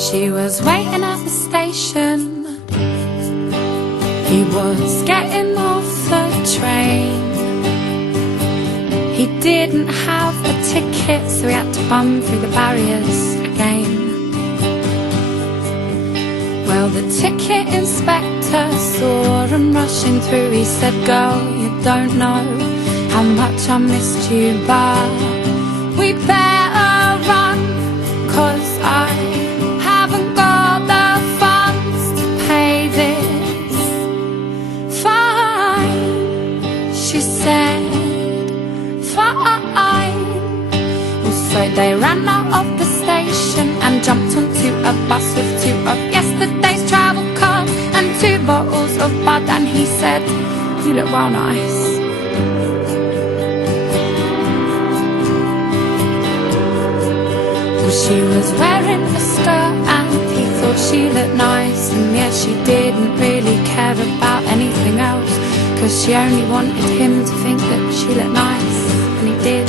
She was waiting at the station. He was getting off the train. He didn't have a ticket, so he had to bum through the barriers again. Well, the ticket inspector saw him rushing through. He said, "Girl, you don't know how much I missed you, but we better run, 'cause I haven't got the funds to pay this fine." She said, "Fine." Well, so they ran out of the station and jumped onto a bus with two of yesterday's travel cards and 2 bottles of bud. And he said, "You look well nice." Well, she was wearing a skirt and he thought she looked nice. And yet she didn't really care about anything else, 'cause she only wanted him to think that she looked nice, and he did.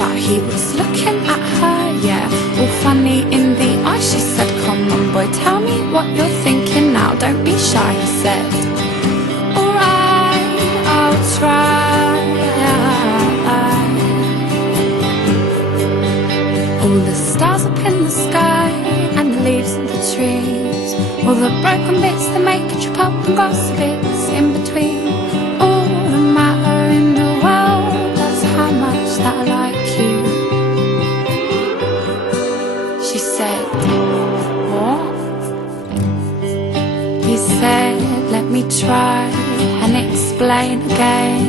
But he was looking at her, yeah, all funny in the eye. She said, "Come on boy, tell me what you're thinking now, don't be shy," he said. "Alright, I'll try." All the stars up in the sky and the leaves in the trees, all the broken bits that make a trip up and grass bits in between. All the matter in the world, that's how much that I like you. She said, "What?" He said, "Let me try and explain again.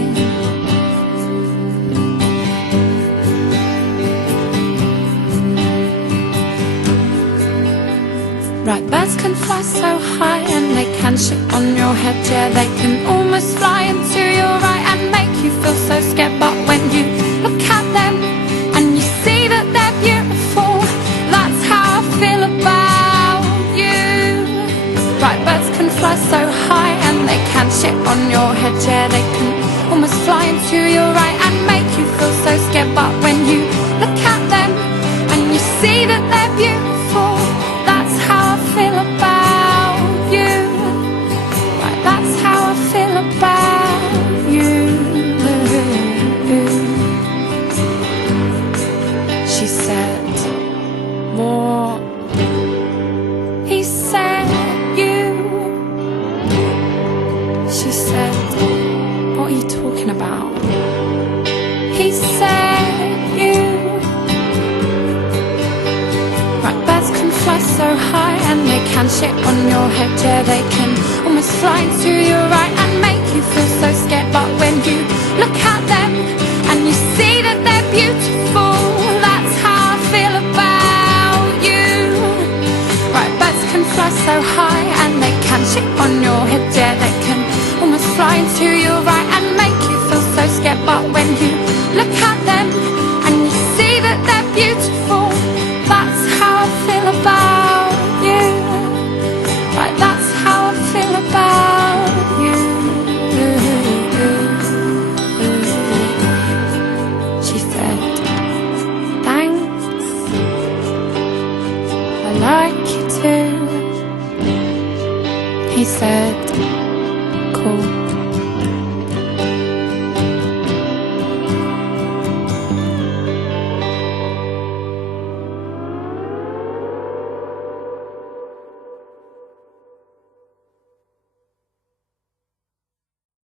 Right, birds can fly so high and they can sit on your head. Yeah, they can almost fly into your eye and make you feel so scared. But when you look at them and you see that they're beautiful, that's how I feel about you." Right, birds can fly so high and they can sit on your head. Yeah, they can almost fly into your eye and make you feel so scared. But when you look at them and you see that they're beautiful, that's how I feel about you. Right, that's how I feel about you. She said, "What?" He said, "You." She said, "What are you talking about?" He said, "You." Right, birds can fly so high and they can sit on your head. Yeah, they can almost fly into your eye and make you feel so scared. But when you look at them and you see that they're beautiful, that's how I feel about you. Right, birds can fly so high and they can sit on your head. Yeah, they can almost fly into your eye and make you feel so scared. But when you look at them and you see that they're beautiful, that's how I feel about you. Right, that's how I feel about you. She said, "Thanks, I like you too." He said,